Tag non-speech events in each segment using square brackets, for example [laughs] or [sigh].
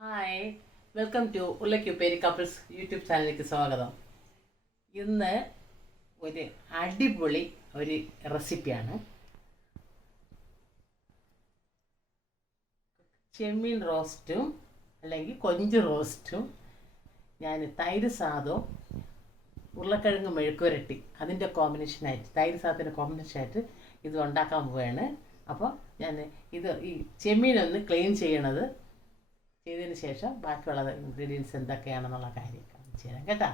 Hi welcome to ഉള്ളക്കുപ്പേരി couples YouTube ചാനലിലേക്ക് സ്വാഗതം. ഇന്ന് ഒരു അടിപൊളി ഒരു റെസിപ്പിയാണ് ചെമ്മീൻ റോസ്റ്റും അല്ലെങ്കിൽ കൊഞ്ച് റോസ്റ്റും ഞാൻ തൈര് സാദവും ഉരുളക്കിഴങ്ങ് മെഴുക്കുരട്ടി അതിന്റെ കോമ്പിനേഷനായിട്ട് തൈര് സാദത്തിന്റെ കോമ്പിനേഷനായിട്ട് ഇത് ഉണ്ടാക്കാൻ പോവുകയാണ് അപ്പോൾ ഞാൻ ഇത് ഈ ചെമ്മീനൊന്ന് ക്ലീൻ ചെയ്യണത് ചെയ്തതിന് ശേഷം ബാക്കിയുള്ള ഇൻഗ്രീഡിയൻസ് എന്തൊക്കെയാണെന്നുള്ള കാര്യം കാണിച്ചു തരാം കേട്ടോ.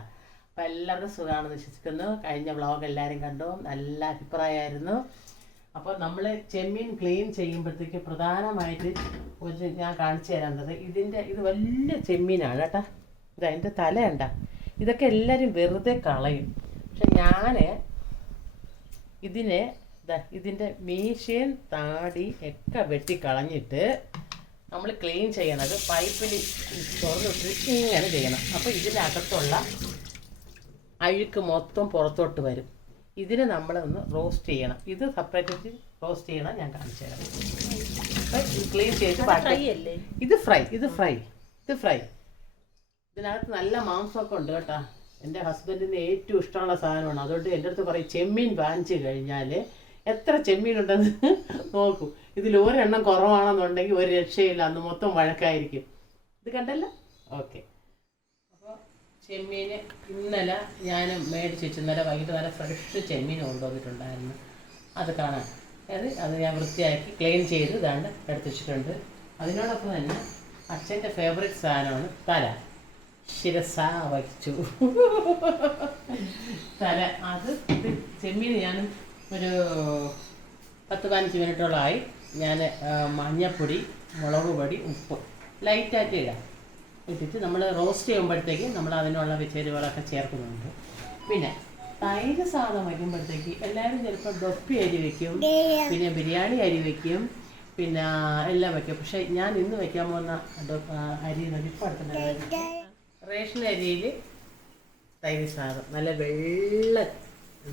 അപ്പോൾ എല്ലാവർക്കും സുഖമാണെന്ന് വിശ്വസിക്കുന്നു. കഴിഞ്ഞ വ്ളോഗ് എല്ലാവരും കണ്ടു. നല്ല അഭിപ്രായമായിരുന്നു. അപ്പോൾ നമ്മൾ ചെമ്മീൻ ക്ലീൻ ചെയ്യുമ്പോഴത്തേക്ക് പ്രധാനമായിട്ട് ഒരു ഞാൻ കാണിച്ചു തരാൻ ഇതിന്റെ ഇത് വലിയ ചെമ്മീനാണ് കേട്ടോ. ഇത് അതിന്റെ തലയുണ്ട ഇതൊക്കെ എല്ലാവരും വെറുതെ കളയും. പക്ഷെ ഞാൻ ഇതിനെ ഇതിന്റെ മീശയും താടി ഒക്കെ വെട്ടി കളഞ്ഞിട്ട് നമ്മൾ ക്ലീൻ ചെയ്യണത് പൈപ്പിൽ തുറന്നിട്ട് ഇങ്ങനെ ചെയ്യണം. അപ്പോൾ ഇതിനകത്തുള്ള അഴുക്ക് മൊത്തം പുറത്തോട്ട് വരും. ഇതിനെ നമ്മളൊന്ന് റോസ്റ്റ് ചെയ്യണം. ഇത് സെപ്പറേറ്റ് റോസ്റ്റ് ചെയ്യണം ഞാൻ കാണിച്ചു തരാം. ക്ലീൻ ചെയ്ത് ഇത് ഫ്രൈ ഇത് ഫ്രൈ ഇത് ഫ്രൈ ഇതിനകത്ത് നല്ല മാംസമൊക്കെ ഉണ്ട് കേട്ടോ. എന്റെ ഹസ്ബൻഡിന് ഏറ്റവും ഇഷ്ടമുള്ള സാധനമാണ്. അതുകൊണ്ട് എന്റെ അടുത്ത് പറയും ചെമ്മീൻ വാങ്ങിച്ചു കഴിഞ്ഞാൽ എത്ര ചെമ്മീൻ ഉണ്ടെന്ന് നോക്കൂ. ഇതിൽ ഒരെണ്ണം കുറവാണെന്നുണ്ടെങ്കിൽ ഒരു രക്ഷയില്ല. അന്ന് മൊത്തം വഴക്കായിരിക്കും. ഇത് കണ്ടല്ലോ? ഓക്കെ. അപ്പോൾ ചെമ്മീൻ ഇന്നലെ ഞാൻ മേടിച്ച് വെച്ച് ഇന്നലെ വൈകിട്ട് നല്ല ഫ്രഷ് ചെമ്മീൻ കൊണ്ടുവന്നിട്ടുണ്ടായിരുന്നു. അത് കാണാൻ അത് അത് ഞാൻ വൃത്തിയാക്കി ക്ലീൻ ചെയ്ത് ഇതാണ്ട് എടുത്തിട്ടുണ്ട് അതിനോടൊപ്പം തന്നെ അച്ഛന്റെ ഫേവറേറ്റ് സാധനമാണ് തല. ശിരസ വഹിച്ചു. തല. അത് ചെമ്മീന് ഞാൻ ഒരു പത്ത് പതിനഞ്ച് മിനിറ്റോളമായി ഞാൻ മഞ്ഞപ്പൊടി മുളക് പൊടി ഉപ്പ് ലൈറ്റായിട്ട് ഇടാം. ഇട്ടിട്ട് നമ്മൾ റോസ്റ്റ് ചെയ്യുമ്പോഴത്തേക്ക് നമ്മൾ അതിനുള്ള ചേരുവകളൊക്കെ ചേർക്കുന്നുണ്ട്. പിന്നെ തൈര് സാധനം വയ്ക്കുമ്പോഴത്തേക്ക് എല്ലാവരും ചിലപ്പോൾ ഡൊപ്പി അരി വയ്ക്കും പിന്നെ ബിരിയാണി അരി വയ്ക്കും പിന്നെ എല്ലാം വയ്ക്കും. പക്ഷേ ഞാൻ ഇന്ന് വയ്ക്കാൻ പോകുന്ന അരി ഇപ്പം അടുത്തുണ്ട് റേഷൻ അരിയിൽ തൈര് സാധനം. നല്ല വെള്ള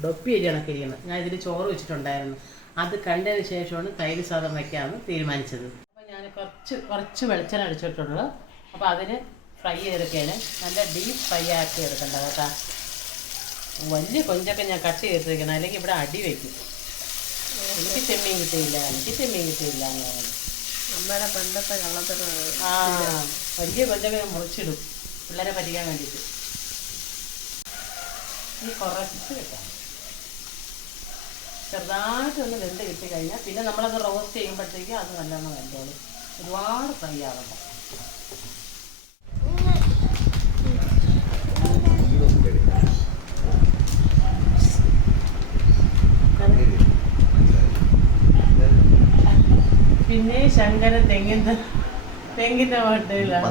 ഡൊപ്പി അരി കണക്കിരിക്കുന്നത് ഞാൻ ഇതിൽ ചോറ് വെച്ചിട്ടുണ്ടായിരുന്നു. അത് കണ്ടതിന് ശേഷമാണ് തൈര് സാധനം വയ്ക്കാമെന്ന് തീരുമാനിച്ചത്. അപ്പോൾ ഞാൻ കുറച്ച് കുറച്ച് വെളിച്ചെണ്ണ അടിച്ചിട്ടുള്ളൂ അപ്പോൾ അതിന് ഫ്രൈ ചെയ്തെടുക്കുകയാണ്. നല്ല ഡീപ്പ് ഫ്രൈ ആക്കി എടുക്കണ്ട കേട്ടോ. വലിയ കൊഞ്ചൊക്കെ ഞാൻ കട്ട് ചെയ്തിരിക്കണം അല്ലെങ്കിൽ ഇവിടെ അടി വയ്ക്കും എനിക്ക് ചെമ്മീൻ കിട്ടിയില്ല. എനിക്ക് ചെമ്മീൻ കിട്ടിയില്ല എന്ന് പറയുന്നത് അമ്മയുടെ പണ്ടത്തെ കള്ളത്തരം ആ വലിയ കൊഞ്ചൊക്കെ ഞാൻ മുറിച്ചിടും. പിള്ളേരെ പറ്റിക്കാൻ വേണ്ടിയിട്ട്. ഈ കുറച്ച് കിട്ടാം ചെറുതായിട്ടൊന്ന് വെന്ത് കിട്ടി കഴിഞ്ഞാൽ പിന്നെ നമ്മളത് റോസ്റ്റ് ചെയ്യുമ്പോഴത്തേക്കും അത് നല്ലോണം വെന്തോളും. ഒരുപാട് ഫ്രൈ ആവണ്ട. പിന്നെ ശങ്കര തെങ്ങിന്റെ തെങ്ങിന്റെ വട്ടയിലാണ്.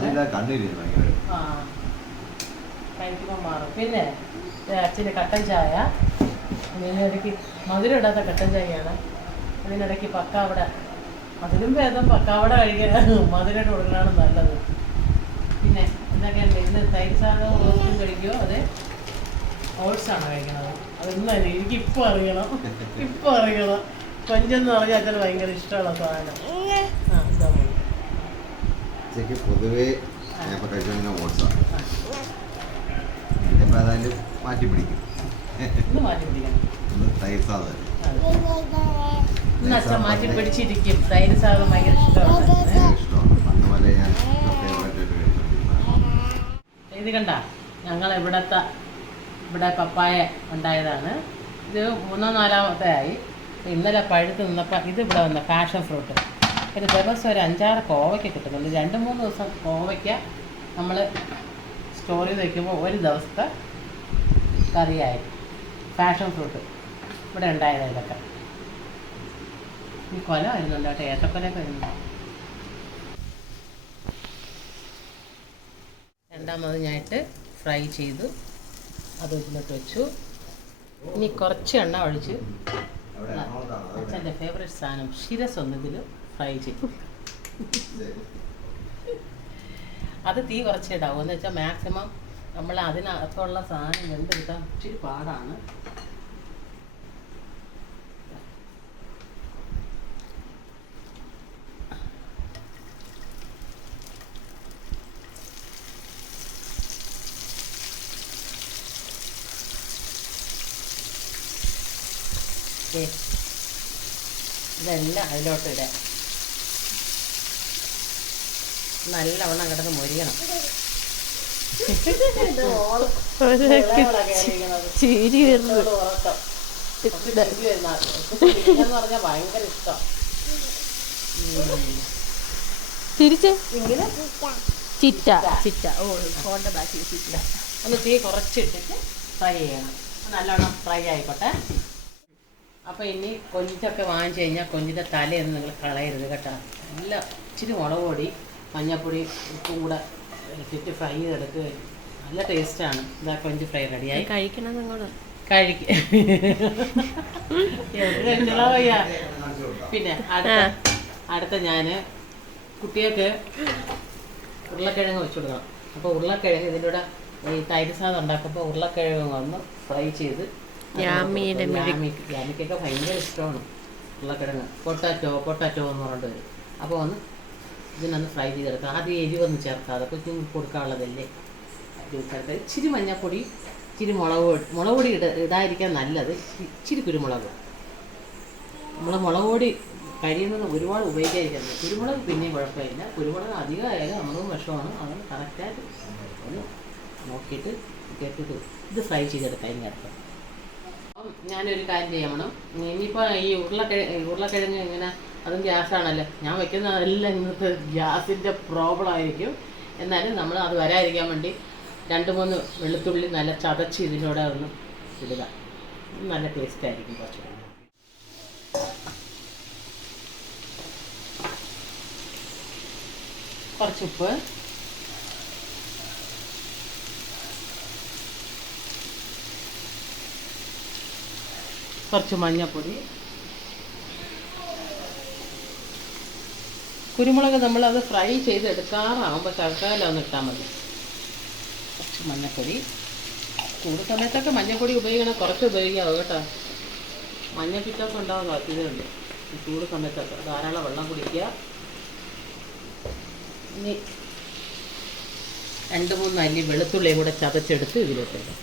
ആ. കഴിക്കുമ്പോൾ മാറും. പിന്നെ അച്ഛന് കട്ടൻ ചായ. അതിനിടയ്ക്ക് മധുരം ഇടാത്ത കട്ടൻ ചായയാണ്. അതിനിടയ്ക്ക് പക്കാവട. അതിലും ഭേദം പക്കാവട കഴിക്കാൻ മധുരമായിട്ട് കൊടുക്കലാണ് നല്ലത്. പിന്നെ എന്തൊക്കെയുണ്ട്? ഇന്ന് തൈര് സാധനം റോസ്റ്റും കഴിക്കുമോ അതെ? ഓട്സാണ് കഴിക്കണത് അതൊന്നും അല്ല എനിക്ക് ഇപ്പം അറിയണം. ഇപ്പം അറിയണം. കൊഞ്ചെന്ന് പറഞ്ഞാൽ അച്ഛന് ഭയങ്കര ഇഷ്ടമുള്ള സാധനം. ആ. ഉച്ചയ്ക്ക് പൊതുവേ കഴിച്ചങ്ങനെ ഓട്സാണ് മാറ്റി പിടിക്കും. ഇന്ന് മാറ്റി പിടിക്കണം. ഒന്ന് തൈര് സാധനം ഇന്ന് അച്ഛൻ മാറ്റി പിടിച്ചിരിക്കും. തൈര് സാധനം ഭയങ്കര ഇഷ്ടമാണ്. പണ്ട് ഞാൻ ഇത് കണ്ട? ഞങ്ങൾ ഇവിടത്തെ ഇവിടെ പപ്പായ ഉണ്ടായതാണ്. ഇത് മൂന്നോ നാലാമത്തെ ആയി. ഇന്നലെ പഴുത്ത് നിന്നപ്പോൾ ഇത് ഇവിടെ വന്ന പാഷൻ ഫ്രൂട്ട് ഒരു ദിവസം ഒരു അഞ്ചാറ് കോവയ്ക്ക കിട്ടുന്നുണ്ട്. രണ്ട് മൂന്ന് ദിവസം കോവയ്ക്ക നമ്മൾ സ്റ്റോർ ചെയ്ത് വയ്ക്കുമ്പോൾ ഒരു ദിവസത്തെ കറിയായി. പാഷൻ ഫ്രൂട്ട് ഇവിടെ ഉണ്ടായത് ഇതൊക്കെ. ഈ കൊല വരുന്നുണ്ട് കേട്ടോ ഏത്തക്കൊലയൊക്കെ വരുന്നുണ്ട്. രണ്ടാമത് ഞാനിട്ട് ഫ്രൈ ചെയ്തു. അത് ഇതിലോട്ട് വെച്ചു. ഇനി കുറച്ച് എണ്ണ ഒഴിച്ച് അച്ഛന്റെ ഫേവറേറ്റ് സാധനം ശിരസ് ഒന്നതിൽ ഫ്രൈ ചെയ്തു. അത് തീ കുറച്ചിടാവും എന്ന് വെച്ചാൽ മാക്സിമം നമ്മൾ അതിനകത്തുള്ള സാധനം എന്തെടുത്താൽ ഇച്ചിരി പാടാണ്. ദേ. ഇതെല്ലാം അതിലോട്ട് ഇടാം നല്ലവണ്ണം കിടന്ന് മൊരിയണം. ചീരി വരുന്നത്. ഭയങ്കര ഇഷ്ടം. തിരിച്ച് ഇങ്ങനെ? ചിറ്റ. ചിറ്റ. ഓ ഫോണിന്റെ ബാക്കി ചിറ്റ. ഒന്ന് തീ കുറച്ചിട്ടിട്ട് ഫ്രൈ ചെയ്യണം. നല്ലോണം ഫ്രൈ ആയിക്കോട്ടെ. അപ്പോൾ ഇനി കൊഞ്ചൊക്കെ വാങ്ങിച്ചു കഴിഞ്ഞാൽ കൊഞ്ചിന്റെ തലയൊന്നും നിങ്ങൾ കളയരുത് കേട്ടോ. നല്ല ഇച്ചിരി മുളക് പൊടി മഞ്ഞൾപ്പൊടി ഉപ്പും കൂടെ ഇട്ടിട്ട് ഫ്രൈ ചെയ്തെടുക്കുക നല്ല ടേസ്റ്റ് ആണ്. ഇതാ കൊഞ്ച് ഫ്രൈ റെഡിയായി കഴിക്കണത് നിങ്ങൾ കഴിക്കുക പിന്നെ അടുത്ത അടുത്ത ഞാൻ കുട്ടികൾക്ക് ഉരുളക്കിഴങ്ങ് വെച്ചു കൊടുക്കണം. അപ്പോൾ ഉരുളക്കിഴങ്ങ് ഇതിന്റെ കൂടെ ഈ തൈര് സാധനം ഉണ്ടാക്കുമ്പോൾ ഉരുളക്കിഴങ്ങ് ഒന്ന് ഫ്രൈ ചെയ്ത് യാമിയുടെ യാമിക്ക് യാമിക്കൊക്കെ ഭയങ്കര ഇഷ്ടമാണ് ഉരുളക്കിഴങ്ങ് പൊട്ടാറ്റോ പൊട്ടാറ്റോ എന്ന് പറഞ്ഞിട്ട് വരും. അപ്പോൾ ഒന്ന് ഇതിനൊന്ന് ഫ്രൈ ചെയ്തെടുക്കാം. ആദ്യം എരിവൊന്നും ചേർക്കാതെ കുഞ്ഞുങ്ങൾക്ക് കൊടുക്കാനുള്ളതല്ലേ? ചേർത്ത് ഇച്ചിരി മഞ്ഞൾപ്പൊടി ഇച്ചിരി മുളക് മുളക് പൊടി ഇട ഇടാതിരിക്കാൻ നല്ലത് ഇച്ചിരി- ഇച്ചിരി കുരുമുളക്. നമ്മൾ മുളക് പൊടി കഴിയുന്നത് ഒരുപാട് ഉപയോഗിക്കാതിരിക്കുന്നത് കുരുമുളക് പിന്നെയും കുഴപ്പമില്ല. കുരുമുളക് അധികമായാലും നമ്മളും വിഷമാണ്. അത് കറക്റ്റായിട്ട് ഒന്ന് നോക്കിയിട്ട് കേട്ടിട്ട് ഇത് ഫ്രൈ ചെയ്തെടുക്കാം ഇതിനകത്ത് അപ്പം ഞാനൊരു കാര്യം ചെയ്യണം. ഇനിയിപ്പോൾ ഈ ഉരുളക്കിഴങ്ങ് ഉരുളക്കിഴങ്ങ് ഇങ്ങനെ അതും ഗ്യാസാണല്ലോ. ഞാൻ വെക്കുന്ന എല്ലാം ഇന്നത്തെ ഗ്യാസിന്റെ പ്രോബ്ലം ആയിരിക്കും. എന്നാലും നമ്മൾ അത് വരാതിരിക്കാൻ വേണ്ടി രണ്ട് മൂന്ന് വെളുത്തുള്ളി നല്ല ചതച്ച് ഇതിലൂടെ ഒന്ന് ഇടുക. നല്ല ടേസ്റ്റ് ആയിരിക്കും കുറച്ച് കുറച്ച് മഞ്ഞൾപ്പൊടി കുരുമുളക് നമ്മളത് ഫ്രൈ ചെയ്ത് തൽക്കാലം ഇട്ടാൽ മതി. കുറച്ച് മഞ്ഞൾപ്പൊടി ചൂട് സമയത്തൊക്കെ മഞ്ഞൾപ്പൊടി ഉപയോഗിക്കണം. കുറച്ച് ഉപയോഗിക്കാവും കേട്ടോ. മഞ്ഞപ്പിറ്റൊക്കെ ഉണ്ടാവാൻ സാധ്യതയുണ്ട്. ചൂട് സമയത്തൊക്കെ ധാരാളം വെള്ളം കുടിക്കുക. ഇനി രണ്ട് മൂന്ന് അല്ലി വെളുത്തുള്ളിയും കൂടെ ചതച്ചെടുത്ത് ഇതിലിട്ടിടും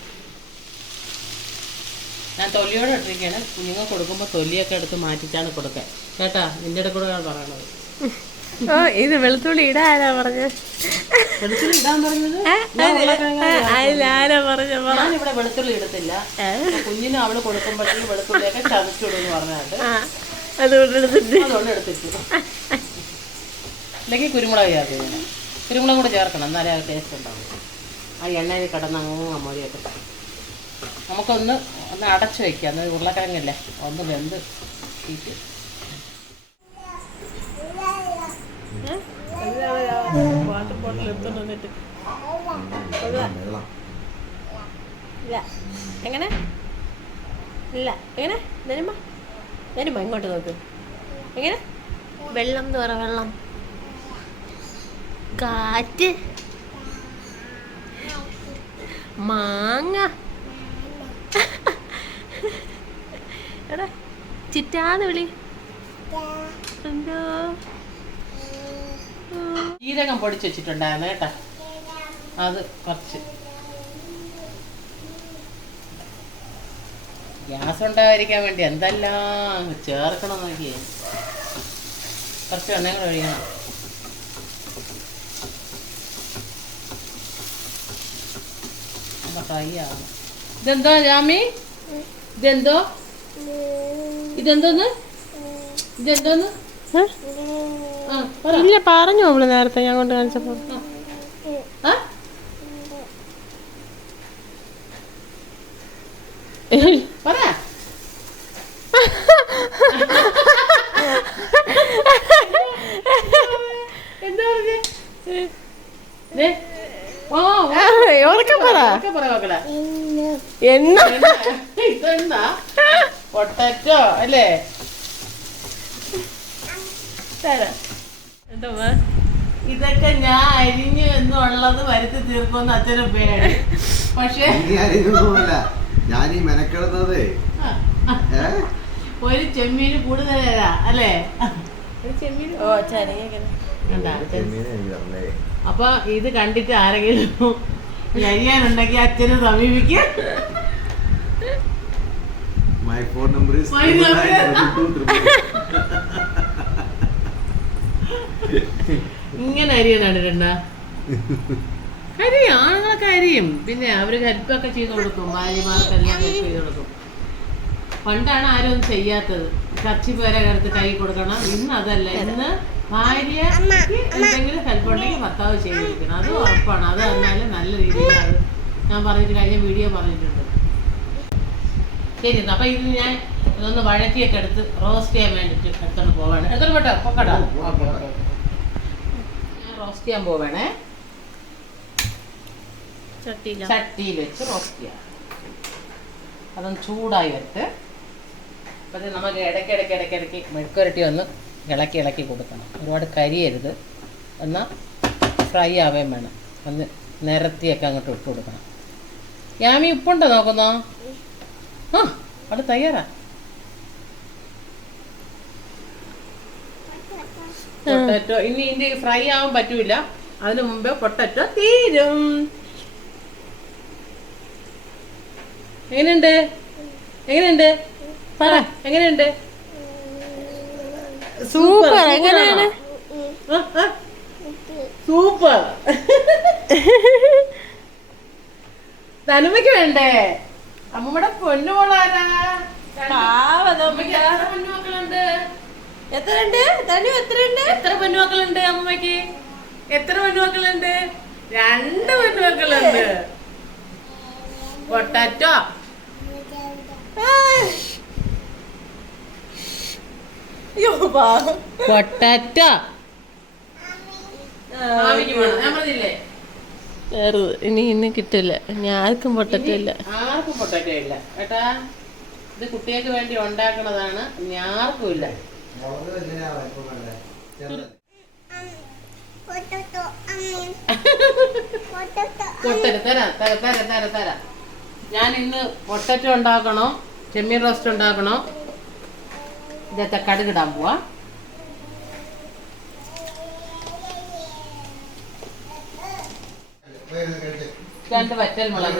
ഞാൻ തൊലിയോടെ ഇട്ടിരിക്കുകയാണ്. കുഞ്ഞുങ്ങൾ കൊടുക്കുമ്പോൾ തൊലിയൊക്കെ എടുത്ത് മാറ്റിച്ചാണ് കൊടുക്കുക കേട്ടാ നിന്റെ ഇടയിൽ കൂടെ ഞാൻ പറയണത്. ഓ ഇത് വെളുത്തുള്ളി ഇടാനാ വെളുത്തുള്ളി ഇടാൻ പറഞ്ഞത്? ഇടാൻ. ആരാ പറഞ്ഞ ഞാനിവിടെ വെളുത്തുള്ളി ഇടത്തില്ല. കുഞ്ഞിന് അവൾ കൊടുക്കുമ്പോഴത്തേക്ക് വെളുത്തുള്ളിയൊക്കെ ചതച്ചിടും പറഞ്ഞാട്ട് ആ അതുകൊണ്ട് എടുത്തിട്ട്. അതുകൊണ്ട് എടുത്തിട്ടു. അല്ലെങ്കിൽ കുരുമുളക് ചേർക്കുന്നു കുരുമുളക് കൂടെ ചേർക്കണം എന്നാലേ അത് ടേസ്റ്റ് ഉണ്ടാവും ആ എണ്ണയിൽ കിടന്ന് അങ്ങ് അമ്മോരിയൊക്കെ നമുക്കൊന്ന് ഒന്ന് അടച്ചു വെക്കാം. എന്നാൽ ഉരുളക്കിഴങ്ങല്ലേ? ഒന്ന് വെന്ത് ഇട്ട്. വാട്ടർ ബോട്ടിൽ എടുത്തോണ്ട് ഇല്ല എങ്ങനെ? ഇല്ല. എങ്ങനെ? നരുമ നരുമ ഇങ്ങോട്ട് നോക്ക്. എങ്ങനെ? വെള്ളം എന്ന് പറ വെള്ളം. കാറ്റ്. മാങ്ങ. എടാ ചിറ്റാന്ന് വിളി. എന്തോ? ജീരകം പൊടിച്ച് വെച്ചിട്ടുണ്ടായിരുന്നു കേട്ടോ. അത് കുറച്ച്. ഗ്യാസ് ഉണ്ടായിരിക്കാൻ വേണ്ടി എന്തെല്ലാം ചേർക്കണം നോക്കിയേ. കുറച്ച് എണ്ണയും കൂടെ ഒഴിക്കണം. ഫ്രൈ ആവണം ഇതെന്തോ ജാമി ഇതെന്തോ? ഇതെന്തോന്ന്? ഇതെന്തോന്ന്? ഇല്ല പറഞ്ഞു അവൾ നേരത്തെ ഞാൻ കൊണ്ട് കാണിച്ചപ്പോ. [laughs] എന്താ പറഞ്ഞേ? ഉറക്കെ പറ. എണ്ണ. എന്നാ? ഇതെന്താ? പൊട്ടറ്റോ അല്ലേ? ഇതൊക്കെ ഞാൻ അരിഞ്ഞു എന്നുള്ളത് വരുത്തി തീർക്കുമെന്ന് അച്ഛന് പേടി പക്ഷേ ഞാനീ മെനക്കെടുന്നത് ഞാൻ ഈ മെനക്കെടുന്നതേ ഒരു ചെമ്മീന് കൂടുതൽ അല്ലേ? ഓ ചെറിയ കണ്ടാ? ചെമ്മീനെ എനിക്ക് തന്നേ അപ്പൊ ഇത് കണ്ടിട്ട് ആരെങ്കിലും അരിയാനുണ്ടെങ്കിൽ അച്ഛനെ സമീപിക്കുക My phone number is My number. 9922 ഇങ്ങനെ അരിയനാണ് രണ്ട. അരിയും ആണുങ്ങളൊക്കെ അരിയും. പിന്നെ അവർ ഹെൽപ്പൊക്കെ ചെയ്ത് കൊടുക്കും ഭാര്യമാർക്കെല്ലാം ചെയ്ത് കൊടുക്കും. പണ്ടാണ് ആരും ഒന്നും ചെയ്യാത്തത്. കച്ചി പേരെ കടുത്ത് കൈ കൊടുക്കണം. ഇന്ന് അതല്ല. ഇന്ന് ഭാര്യ എന്തെങ്കിലും ഹെൽപ്പ് ഉണ്ടെങ്കിൽ ഭർത്താവ് ചെയ്തിരിക്കണം അത് ഉറപ്പാണ്. അത് എന്നാലും നല്ല രീതിയിൽ അത് ഞാൻ പറഞ്ഞിട്ട് കഴിഞ്ഞ വീഡിയോ പറഞ്ഞിട്ടുണ്ട്. ശരി അപ്പൊ ഇത് ഞാൻ ഇതൊന്ന് വഴറ്റിയൊക്കെ എടുത്ത് റോസ്റ്റ് ചെയ്യാൻ വേണ്ടിട്ട് എടുത്തോണ്ട് പോവാണ്. എടുത്തോണ്ട് പെട്ടോ പൊക്കടാ ഞാൻ റോസ്റ്റ് ചെയ്യാൻ പോവേണേ. ചട്ടിയിൽ വെച്ച് റോസ്റ്റ് ചെയ്യാം. അതൊന്ന് ചൂടായി വരട്ട്. അപ്പം ഇത് നമുക്ക് ഇടയ്ക്ക് ഇടയ്ക്ക് ഇടയ്ക്ക് ഇടയ്ക്ക് മെഴുക്കുരട്ടി ഒന്ന് ഇളക്കി ഇളക്കി കൊടുക്കണം. ഒരുപാട് കരിയരുത്. എന്നാൽ ഫ്രൈ ആവുകയും വേണം. ഒന്ന് നിരത്തിയൊക്കെ അങ്ങോട്ട് ഇട്ട് കൊടുക്കണം. യാമി ഉപ്പുണ്ടോ നോക്കുന്നോ? ആ അവിടെ തയ്യാറാ. പൊട്ടറ്റോ ഇനി ഇതിന്റെ ഫ്രൈ ആവാൻ പറ്റൂല. അതിനു മുമ്പേ പൊട്ടറ്റോ തീരും. എങ്ങനെയുണ്ട്? എങ്ങനെയുണ്ട്? പറ എങ്ങനെയുണ്ട്? സൂപ്പർ എങ്ങനെയാണ്? സൂപ്പർ. തനുമയ്ക്ക് വേണ്ടേ? അമ്മയുടെ പൊന്നുമോളാരാ അമ്മയ്ക്ക് എത്ര പൊന്നുമക്കളുണ്ട് എത്രയുണ്ട് തനു എത്രയുണ്ട് എത്ര പൊന്നുമക്കളുണ്ട് അമ്മയ്ക്ക് എത്ര പൊന്നുമക്കളുണ്ട് രണ്ട് പൊന്നുമക്കളുണ്ട് പൊട്ടാറ്റോ. പൊട്ടാറ്റോ വെറുതെ ഇനി ഇന്ന് കിട്ടില്ല ഇനി ആർക്കും പൊട്ടറ്റില്ല ആർക്കും പൊട്ടാറ്റോ ഇല്ല കേട്ടാ ഇത് കുട്ടികൾക്ക് വേണ്ടി ഉണ്ടാക്കുന്നതാണ് ഇനി ആർക്കും ഇല്ല. പൊട്ടറ്റ് തരാം തരാം തരാം തരാം തരാം. ഞാൻ ഇന്ന് പൊട്ടറ്റോ ഉണ്ടാക്കണം? ചെമ്മീൻ റോസ്റ്റ് ഉണ്ടാക്കണം? ഇതൊക്കെ കടുകിടാൻ പോവാ. രണ്ട് വറ്റൽ മുളക്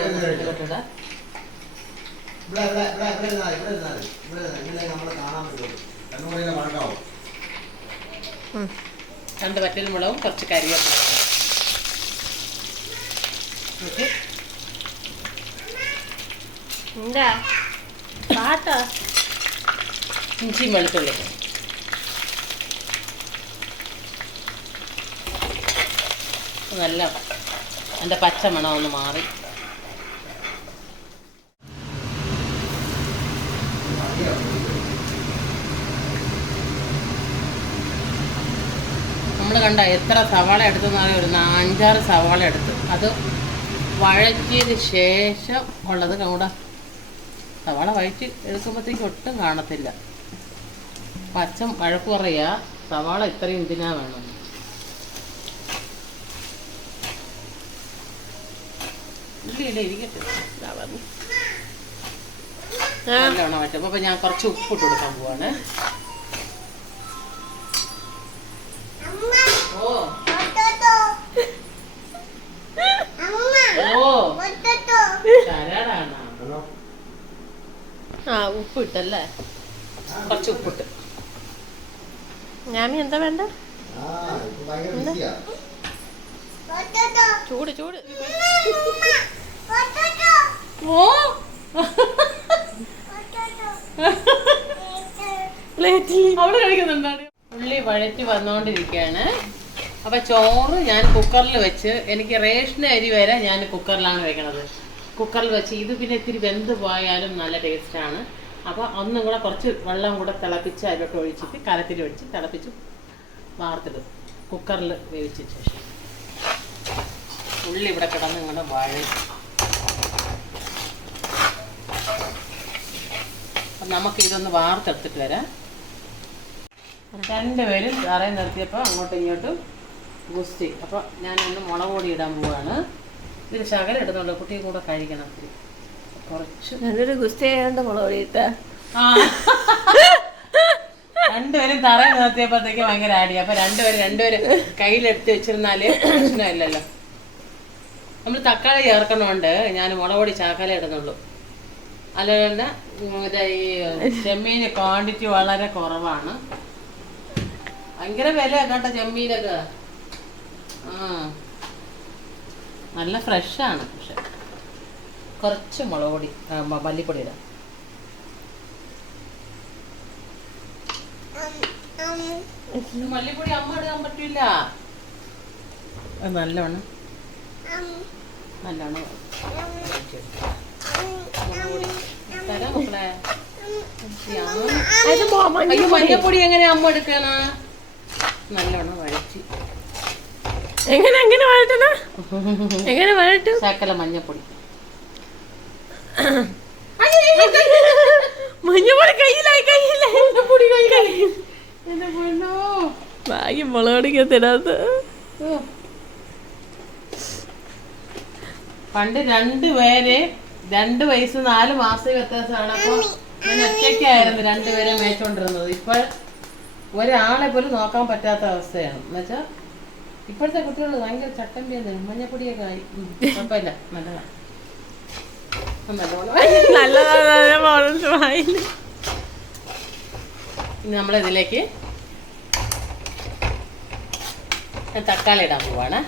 രണ്ടു വറ്റൽ മുളകും കുറച്ച് കരിവേപ്പില പാട്ടാ? ഇഞ്ചിയും വെളുത്തുള്ളി. നല്ല എന്റെ പച്ച മണമൊന്ന് മാറി. നമ്മൾ കണ്ട എത്ര സവാള എടുത്തെന്ന് പറയുന്നത് ഒരു നാഞ്ചാറ് സവാള എടുത്തു. അത് വഴറ്റിയതിന് ശേഷം ഉള്ളത് കൂടെ സവാള വഴറ്റി എടുക്കുമ്പോഴത്തേക്ക് ഒട്ടും കാണത്തില്ല. പച്ച വഴക്ക് കുറയ സവാള ഇത്രയും എന്തിനാ വേണം. നല്ലോണം ഞാൻ കുറച്ച് ഉപ്പിട്ട് കൊടുക്കാൻ പോവാണ്. ആ ഉപ്പ് ഇട്ടല്ലേ? കുറച്ച് ഉപ്പിട്ട് ഞാമി എന്താ വേണ്ട? ചൂട് ചൂട്. ഓ. പ്ലേറ്റിൽ. അവിടെ കഴിക്കുന്നുണ്ടാണ് ഉള്ളി വഴറ്റി വന്നുകൊണ്ടിരിക്കുകയാണ് അപ്പൊ ചോറ് ഞാൻ കുക്കറിൽ വെച്ച് എനിക്ക് റേഷൻ അരി വരെ ഞാൻ കുക്കറിലാണ് വെക്കണത്. കുക്കറിൽ വെച്ച് ഇത് പിന്നെ ഇത്തിരി വെന്ത് പോയാലും നല്ല ടേസ്റ്റാണ് അപ്പോൾ ഒന്നും കൂടെ കുറച്ച് വെള്ളം കൂടെ തിളപ്പിച്ച് അതിലോട്ട് ഒഴിച്ചിട്ട് കലത്തിൽ ഒഴിച്ച് തിളപ്പിച്ച് വാർത്തിടും. കുക്കറിൽ വേവിച്ച ശേഷം. ഉള്ളി ഇവിടെ കിടന്ന് ഇങ്ങനെ വാഴ. നമുക്ക് ഇതൊന്ന് വാർത്തെടുത്തിട്ട് വരാം. രണ്ടുപേരും തറയിൽ നിർത്തിയപ്പോൾ അങ്ങോട്ടും ഇങ്ങോട്ടും ഗുസ്തി. അപ്പോൾ ഞാനൊന്ന് മുളക് പൊടി ഇടാൻ പോവാണ്. ഇതിൽ ശകലം ഇടുന്നുള്ളൂ. കുട്ടിയും കൂടെ കഴിക്കണം. കുറച്ച്. നല്ലൊരു ഗുസ്തി ആയതുകൊണ്ട് മുളക് പൊടി ഇട്ടാ ആ. രണ്ടുപേരും തറ നിർത്തിയപ്പോഴത്തേക്ക് ഭയങ്കര ആടി അപ്പൊ രണ്ടുപേരും രണ്ടുപേരും കയ്യിലെടുത്ത് വെച്ചിരുന്നാൽ പ്രശ്നമില്ലല്ലോ. നമ്മൾ തക്കാളി ചേർക്കണോണ്ട് ഞാൻ മുളക് പൊടി ചാക്കാലേ ഇടുന്നുള്ളൂ. അതുകൊണ്ട് മറ്റേ ഈ ചെമ്മീന് ക്വാണ്ടിറ്റി വളരെ കുറവാണ്. ഭയങ്കര വില കേട്ടോ ചെമ്മീനൊക്കെ. ആ. നല്ല ഫ്രഷാണ് പക്ഷെ. കുറച്ച് മുളക് പൊടി മല്ലിപ്പൊടി ഇടാം. മല്ലിപ്പൊടി അമ്മ ഇടാൻ പറ്റില്ല. നല്ലവണ്ണം. തരാം മക്കളെ. അയ്യോ മഞ്ഞപ്പൊടി എങ്ങനെ അമ്മ എടുക്കണ നല്ലോണം വഴറ്റി. എങ്ങനെ എങ്ങനെ വഴറ്റണ [laughs] എങ്ങനെ വഴട്ടു ശകല മഞ്ഞപ്പൊടി. മഞ്ഞപ്പൊടി കയ്യിലായി കയ്യിലായി. എന്റെ പൊന്നോ. ഭാഗ്യം മുളകടിക്കത്തിനകത്ത്. തരാത്ത പണ്ട് രണ്ട് പേര് രണ്ട് വയസ്സ് നാല് മാസം വ്യത്യാസമാണ്. അപ്പൊ ഞാൻ ഒറ്റയ്ക്കായിരുന്നു രണ്ടുപേരെ മേച്ചോണ്ടിരുന്നത്. ഇപ്പൊ ഒരാളെ പോലും നോക്കാൻ പറ്റാത്ത അവസ്ഥയാണ്. എന്നുവെച്ചാ ഇപ്പോഴത്തെ കുട്ടികൾ ഭയങ്കര ചട്ടമ്പിയാണ് മഞ്ഞപ്പൊടിയൊക്കെ ആയി. കുഴപ്പമില്ല. നല്ലതാണ് വായിൽ. ഇനി നമ്മളിതിലേക്ക് തക്കാളി ഇടാൻ പോവാണ്.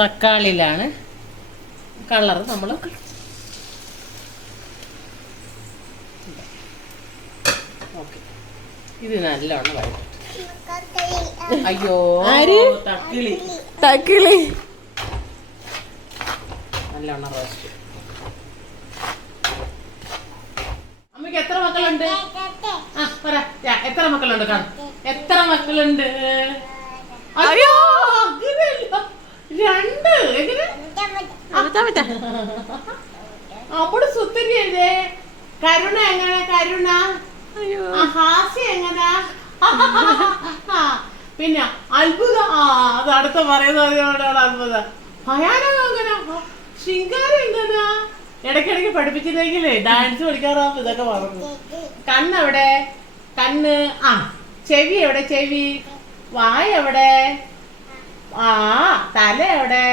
തക്കാളിയിലാണ് കളർ നമ്മൾ ഓക്കെ. ഇത് നല്ലോണം വഴറ്റും അയ്യോ ആര്? തക്കിളി. തക്കിളി. നല്ലോണം റോസ്റ്റ് അമ്മയ്ക്ക് എത്ര മക്കളുണ്ട്? ആ പറ. എത്ര മക്കളുണ്ട്? കാണും. എത്ര മക്കളുണ്ട്? അയ്യോ. രണ്ട്. എങ്ങനെ? അവിടെ സുത്തരിയല്ലേ കരുണ എങ്ങനെ കരുണ? ഹാസ്യം എങ്ങനാ? [laughs] പിന്നെ അത്ഭുതം ആ അത് അടുത്ത പറയുന്നത് അത്ഭുതം. ഭയാനകം എങ്ങനാ ശൃംഗാരം ഇടക്കിടക്ക് ഇടയ്ക്കിടയ്ക്ക് പഠിപ്പിച്ചില്ലെങ്കിലേ ഡാൻസ് പഠിക്കാറാകുമ്പോ ഇതൊക്കെ പറഞ്ഞു കണ്ണെവിടെ? കണ്ണ് ആ ചെവി എവിടെ? ചെവി. വായ എവിടെ? ആ തല എവിടെ?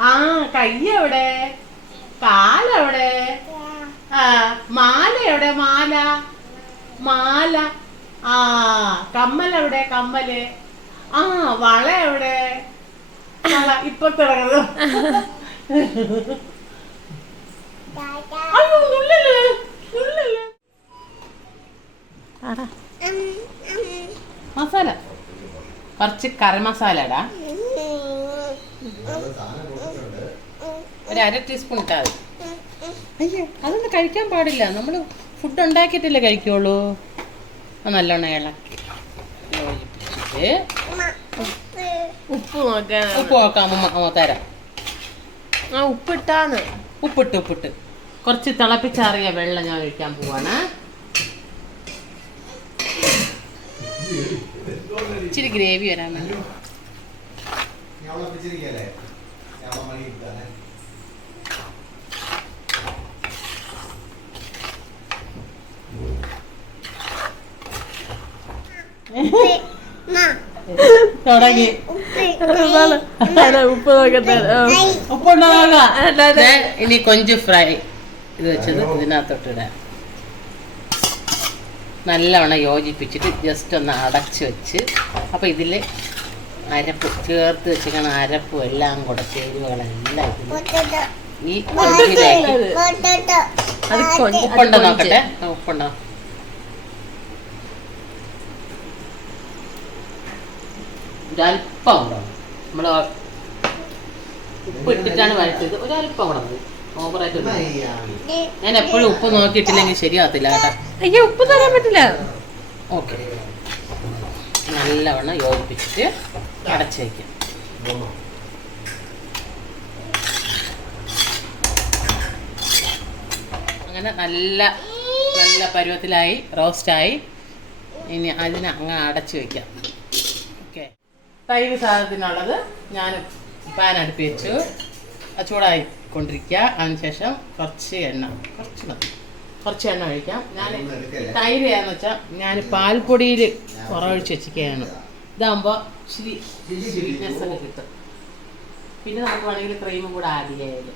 ആ കൈ എവിടെ? കാലെവിടെ ആ മാല എവിടെ? മാല. മാല. ആ കമ്മൽ എവിടെ? കമ്മൽ ആ വള എവിടെ? ഇപ്പൊ തുടങ്ങുന്നു അയ്യോ നുള്ളല്ലേ മസാല. കുറച്ച് കറി മസാല ഇടാ. ഒരു അര ടീസ്പൂൺ ഇട്ടാൽ മതി. അയ്യോ അതൊന്നും കഴിക്കാൻ പാടില്ല. നമ്മൾ ഫുഡ് ഉണ്ടാക്കിയിട്ടല്ലേ കഴിക്കുള്ളൂ. നല്ലോണം ഇളക്കി. യോജിപ്പിച്ചിട്ട് ഉപ്പ് നോക്കാൻ ഉപ്പ് നോക്കാം അമ്മ അമ്മ തരാം. ആ ഉപ്പിട്ടാന്ന്. ഉപ്പിട്ട് ഉപ്പിട്ട്. കുറച്ച് തിളപ്പിച്ചാറിയ വെള്ളം ഞാൻ ഒഴിക്കാൻ പോവാണ്. ഇച്ചിരി ഗ്രേവി വരാൻ വേണ്ടി ഞാൻ ഉളപ്പിച്ചിരിക്കല്ലേ ഞാൻ മണി ഇട്ടാണ് തുടങ്ങി. ഉപ്പ് നോക്കട്ടെ നോക്കാം. ഇനി കൊഞ്ച് ഫ്രൈ ഇത് വെച്ചത് ഇതിനകത്തോട്ട് ഇടാം നല്ലവണ്ണം യോജിപ്പിച്ചിട്ട് ജസ്റ്റ് ഒന്ന് അടച്ച് വെച്ച്. അപ്പോൾ ഇതിൽ അരപ്പ് ചേർത്ത് വെച്ചിരിക്കണ അരപ്പും എല്ലാം കൂടെ ചേരുവകളെല്ലാം ഇതിൽ ഈ ഉപ്പുണ്ടോ നോക്കട്ടെ? ഉപ്പുണ്ടോ? ഒരല്പം കൂടെ നമ്മൾ ഉപ്പ് ഇട്ടിട്ടാണ് വരട്ടത് ഒരല്പം കൂടെ മതി. ഓവറായിട്ട്. ഞാൻ എപ്പോഴും ഉപ്പ് നോക്കിയിട്ടില്ലെങ്കിൽ ശരിയാകത്തില്ല കേട്ടാ. ഉപ്പ് തരാൻ പറ്റില്ല. ഓക്കെ. നല്ലവണ്ണം യോജിപ്പിച്ചിട്ട് അടച്ചേക്കാം വയ്ക്കാം അങ്ങനെ നല്ല നല്ല പരുവത്തിലായി റോസ്റ്റായി. ഇനി അതിനെ അങ്ങനെ അടച്ചു വയ്ക്കാം തൈര് സാധനത്തിനുള്ളത് ഞാൻ പാൻ അടുപ്പി വെച്ചു. ചൂടായി കൊണ്ടിരിക്കുക. അതിനുശേഷം കുറച്ച് എണ്ണ. കുറച്ച് മതി. കുറച്ച് എണ്ണ ഒഴിക്കാം. ഞാൻ തൈര് ഏതാന്ന് വെച്ചാൽ ഞാൻ പാൽപ്പൊടിയിൽ കുറവൊഴിച്ച് വെച്ചിരിക്കുകയാണ്. ഇതാകുമ്പോൾ ചിരി സ്വീറ്റ്നെസ് ഒക്കെ കിട്ടും. പിന്നെ നമുക്ക് വേണമെങ്കിൽ ക്രീമും കൂടെ ആഡ് ചെയ്യാതെ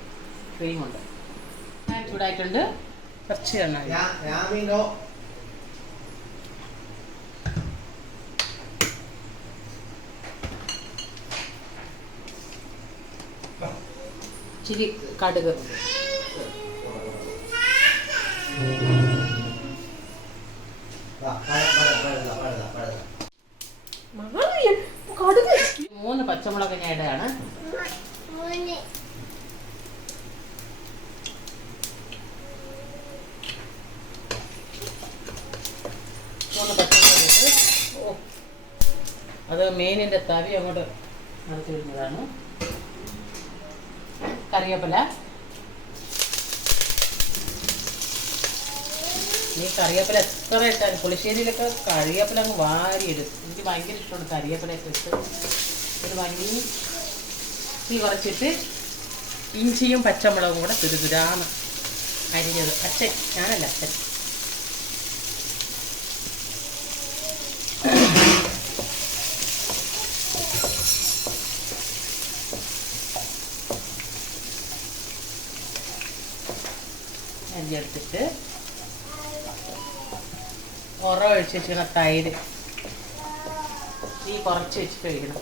ക്രീമുണ്ട് ഞാൻ ചൂടായിട്ടുണ്ട്. കുറച്ച് എണ്ണ ഒഴിക്കാം. ഞാൻ രാമീനോ ഇച്ചിരി കടുക്. മൂന്ന് പച്ചമുളക് ഞാൻ അത് മീനിന്റെ തവി അങ്ങോട്ട് നടത്തി വരുന്നതാണ് കറിവേപ്പില. ഈ കറിവേപ്പില എത്ര ഇട്ടാലും പുളിശ്ശേരിയിലൊക്കെ കറിവേപ്പില അങ്ങ് വാരിയിടും. എനിക്ക് ഭയങ്കര ഇഷ്ടമാണ് കറിവേപ്പിലയൊക്കെ ഇട്ട്. ഒരു ഭംഗി. തീ കുറച്ചിട്ട് ഇഞ്ചിയും പച്ചമുളകും കൂടെ തുരുതുരാന്ന് അരിഞ്ഞത്. അച്ഛൻ ഞാനല്ല അച്ഛൻ. ഉറ ഒഴിച്ച് വെച്ചിരിക്കുന്ന തൈര് ഈ കുറച്ച് വെച്ചിട്ട് ഒഴിക്കണം.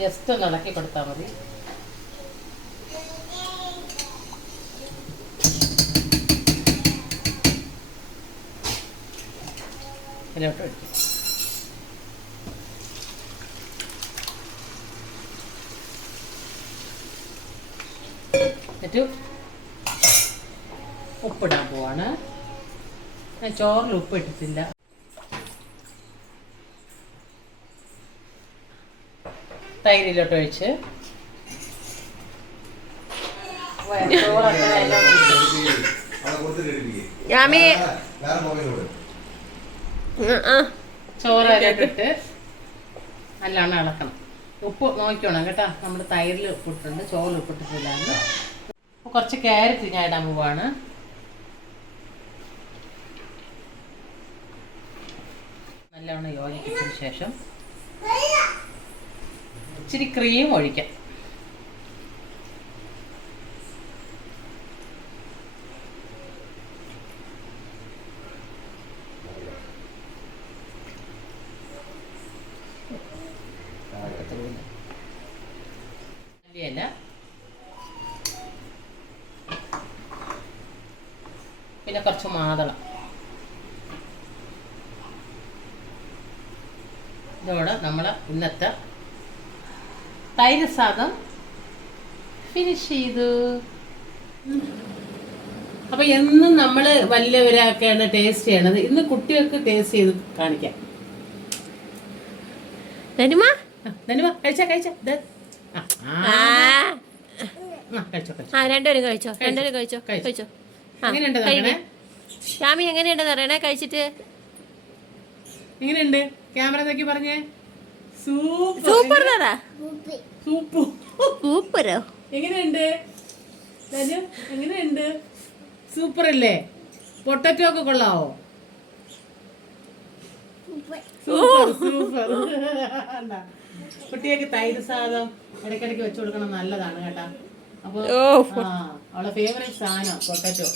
ജസ്റ്റ് ഒന്ന് ഇളക്കി കൊടുത്താൽ മതി. ഇതിലോട്ട് ഒഴിക്കും. എന്നിട്ട് ഉപ്പിടാൻ പോവാണ്. ഞാൻ ചോറിൽ ഉപ്പ് ഇട്ടിട്ടില്ല തൈരിലോട്ട് ഒഴിച്ച്. ചോറ് അതിലോട്ടിട്ട് നല്ലോണം ഇളക്കണം. ഉപ്പ് നോക്കണം കേട്ടോ. നമ്മുടെ തൈരിൽ ഉപ്പിട്ടുണ്ട് ചോറിൽ ഉപ്പിട്ടിട്ടില്ലാന്ന് അപ്പോൾ കുറച്ച് ക്യാരറ്റ് ഞാൻ ഇടാൻ പോവാണ്. നല്ലവണ്ണം യോജിപ്പിച്ചതിന് ശേഷം ഇച്ചിരി ക്രീം ഒഴിക്കാം മല്ലിയില പിന്നെ കുറച്ച് മാതളം ഇതോടെ നമ്മൾ ഇന്നത്തെ തൈര് സാദം ഫിനിഷ് ചെയ്തു. അപ്പൊ എന്നും നമ്മൾ വലിയവരൊക്കെയാണ് ടേസ്റ്റ് ചെയ്യണത്. ഇന്ന് കുട്ടികൾക്ക് ടേസ്റ്റ് ചെയ്ത് കാണിക്കാം. കഴിച്ചാ കഴിച്ചാ. കഴിച്ചോ കഴിച്ചോ. ആ രണ്ടുപേരും കഴിച്ചോ രണ്ടുപേരും കഴിച്ചോ കഴിച്ചോ. ആ എങ്ങനെയുണ്ട് കഴിക്ക്. നോക്കണേ യാമി എങ്ങനെയുണ്ടെന്ന് അറിയണേ കഴിച്ചിട്ട്. എങ്ങനെയുണ്ട്? ക്യാമറ നോക്കി പറഞ്ഞേ. Super super super. സൂപ്പറോ? എങ്ങനെയുണ്ട്? എങ്ങനെയുണ്ട്? സൂപ്പർ അല്ലേ പൊട്ടറ്റോ ഒക്കെ കൊള്ളാവോ സൂപ്പർ. സൂപ്പർ കുട്ടികൾക്ക് തൈര് സാധം ഇടയ്ക്കിടയ്ക്ക് വെച്ചു കൊടുക്കണം നല്ലതാണ് കേട്ടാ. അപ്പൊ. അവളെ ഫേവറേറ്റ് സാധനം പൊട്ടറ്റോ.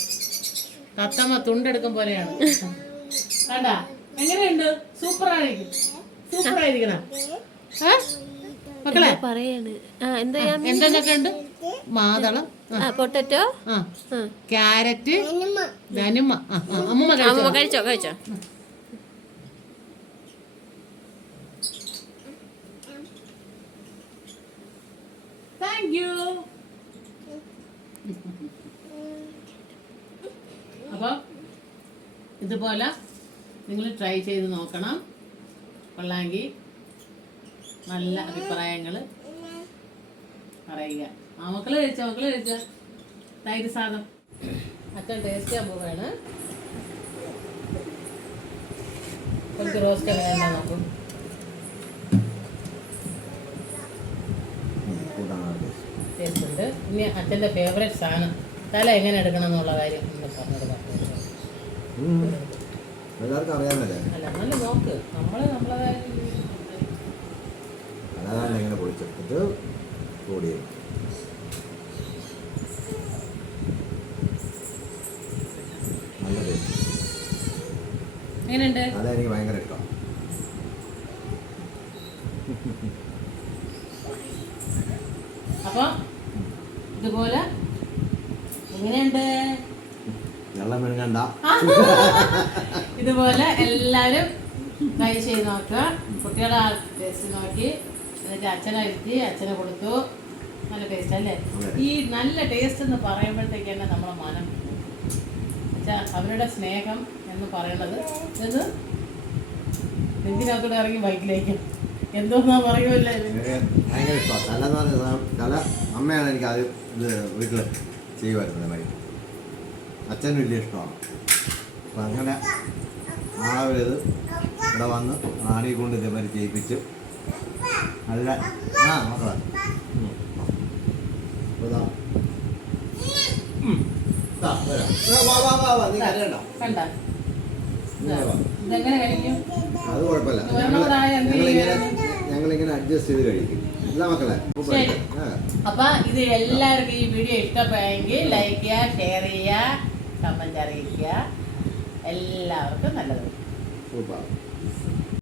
തത്തമ്മ തുണ്ടെടുക്കും പോലെയാണ്. കണ്ട? എങ്ങനെയുണ്ട്? സൂപ്പർ ആയിരിക്കും സൂപ്പർ ആയിരിക്കണം? മക്കളെ? പറയാണ്? ആ എന്താ എന്തൊക്കെ ഉണ്ട്? മാതളം. പൊട്ടറ്റോ? ക്യാരറ്റ് ധനുമ അമ്മ കഴിച്ചോ? കഴിച്ചോ താങ്ക് യു അപ്പോൾ ഇതുപോലെ നിങ്ങൾ ട്രൈ ചെയ്ത് നോക്കണം. കൊള്ളാമെങ്കിൽ നല്ല അഭിപ്രായങ്ങൾ പറയുക. ആ മക്കൾ കഴിച്ചോ മക്കൾ കഴിച്ചോ? തൈര് സാധം അച്ഛൻ ടേസ്റ്റ് പോവുകയാണ്. കുറച്ച് റോസ്റ്റ് വേണ്ട നോക്കും ടേസ്റ്റ് ഉണ്ട്. ഇനി അച്ഛന്റെ ഫേവറേറ്റ് സാധനം. തല എങ്ങനെ എടുക്കണം എന്നുള്ള കാര്യം പറഞ്ഞത് പറഞ്ഞു എല്ലാവർക്കും അറിയാമല്ലേ? അല്ല നല്ല നോക്ക്. നമ്മൾ നമ്മളതായ അതാണ് ഇങ്ങനെ പൊളിച്ചെടുത്തിട്ട് കൂടി നല്ല ടേസ്റ്റ് അതെനിക്ക് ഭയങ്കര ഇഷ്ടമാണ് അപ്പൊ ഇതുപോലെ എങ്ങനെയുണ്ട്? വെള്ളം വിഴുങ്ങണ്ട [laughs] ഇതുപോലെ എല്ലാവരും ട്രൈ ചെയ്ത് നോക്കുക. കുട്ടികളെ ടേസ്റ്റ് നോക്കി. എന്നിട്ട് അച്ഛനെ ഇരുത്തി അച്ഛനെ കൊടുത്തു. നല്ല ടേസ്റ്റ് അല്ലേ? ഈ നല്ല ടേസ്റ്റ് എന്ന് പറയുമ്പോഴത്തേക്ക് തന്നെ നമ്മളെ മനം അവരുടെ സ്നേഹം എന്ന് പറയുന്നത് ഇത് എന്തിനകത്തോടെ ഇറങ്ങി ബൈക്കിലേക്ക്. എന്തോന്നാ പറയുമല്ലേ ഭയങ്കര ഇഷ്ടമാണ് കല എന്ന് പറഞ്ഞ കല അമ്മയാണ് എനിക്ക് ആദ്യം ഇത് വീട്ടിൽ ചെയ്യുമായിരുന്നത് മൈ അച്ഛനും വലിയ ഇഷ്ടമാണ്. അപ്പം അങ്ങനെ ആ ഒരു ഇത് ഇവിടെ വന്ന് റാണി കൊണ്ട് ഇതേമാതിരി ചെയ്യിപ്പിച്ച് നല്ല ആ മക്കളെ അത് കുഴപ്പമില്ല. ഞങ്ങളിങ്ങനെ അഡ്ജസ്റ്റ് ചെയ്ത് കഴിക്കും. അപ്പൊ ഇത് എല്ലാവർക്കും ഈ വീഡിയോ ഇഷ്ടപ്പെടെങ്കിൽ ലൈക്ക് ചെയ്യുക ഷെയർ ചെയ്യുക കമന്റ് അറിയിക്കുക. എല്ലാവർക്കും നല്ലത്. സൂപ്പർ